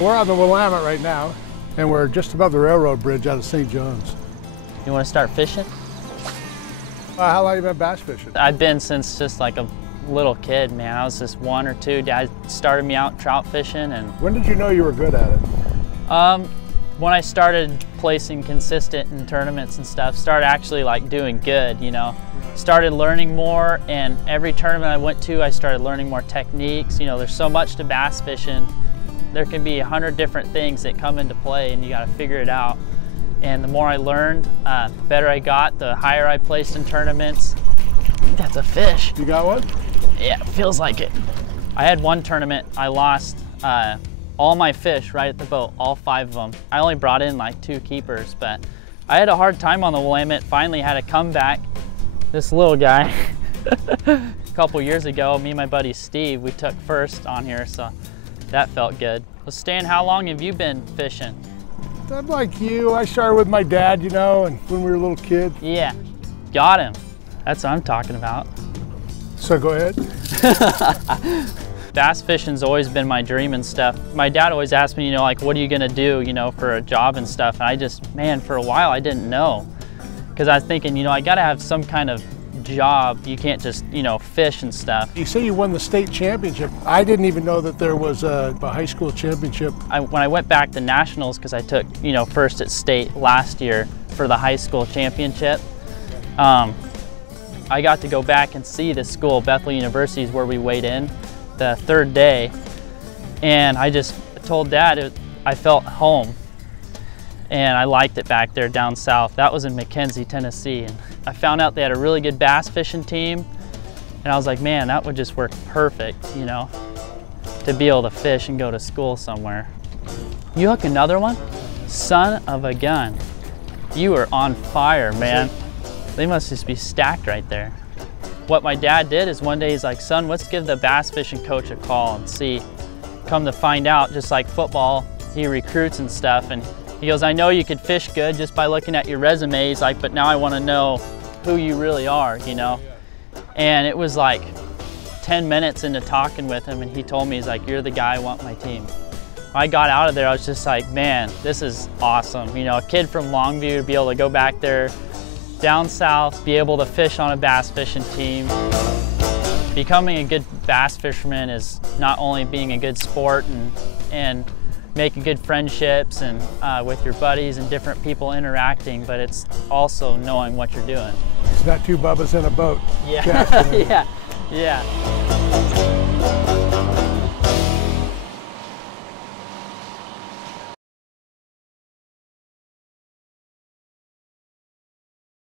We're on the Willamette right now, and we're just above the railroad bridge out of St. John's. You want to start fishing? How long have you been bass fishing? I've been since just like a little kid, man. I was just 1 or 2. Dad started me out trout fishing. And when did you know you were good at it? When I started placing consistent in tournaments and stuff, started actually like doing good, you know. Started learning more, and every tournament I went to, I started learning more techniques. You know, there's so much to bass fishing. There can be 100 different things that come into play, and you got to figure it out. And the more I learned, the better I got, the higher I placed in tournaments. I think that's a fish. You got one? Yeah, it feels like it. I had one tournament, I lost all my fish right at the boat, all 5 of them. I only brought in like 2 keepers, but I had a hard time on the Willamette. Finally had a comeback. This little guy, a couple years ago, me and my buddy Steve, we took first on here, so that felt good. So Stan, how long have you been fishing? I'm like you. I started with my dad, you know, and when we were little kids. Yeah, got him. That's what I'm talking about. So go ahead. Bass fishing's always been my dream and stuff. My dad always asked me, you know, like, what are you gonna do, you know, for a job and stuff? And I just, man, for a while I didn't know. Because I was thinking, you know, I gotta have some kind of job. You can't just, you know, fish and stuff. You say you won the state championship. I didn't even know that there was a high school championship. When I went back to nationals, because I took, you know, first at state last year for the high school championship, I got to go back and see the school, Bethel University is where we weighed in the 3rd day. And I just told Dad I felt home. And I liked it back there down south. That was in McKenzie, Tennessee. And I found out they had a really good bass fishing team. And I was like, man, that would just work perfect, you know, to be able to fish and go to school somewhere. You hook another one? Son of a gun. You are on fire, man. They must just be stacked right there. What my dad did is one day he's like, son, let's give the bass fishing coach a call and see. Come to find out, just like football, he recruits and stuff. And he goes, I know you could fish good just by looking at your resume. He's like, but now I want to know who you really are, you know? And it was like 10 minutes into talking with him, and he told me, he's like, you're the guy I want my team. When I got out of there, I was just like, man, this is awesome. You know, a kid from Longview to be able to go back there, down south, be able to fish on a bass fishing team. Becoming a good bass fisherman is not only being a good sport and making good friendships and with your buddies and different people interacting, but it's also knowing what you're doing. It's not 2 bubbas in a boat. Yeah, yeah, yeah.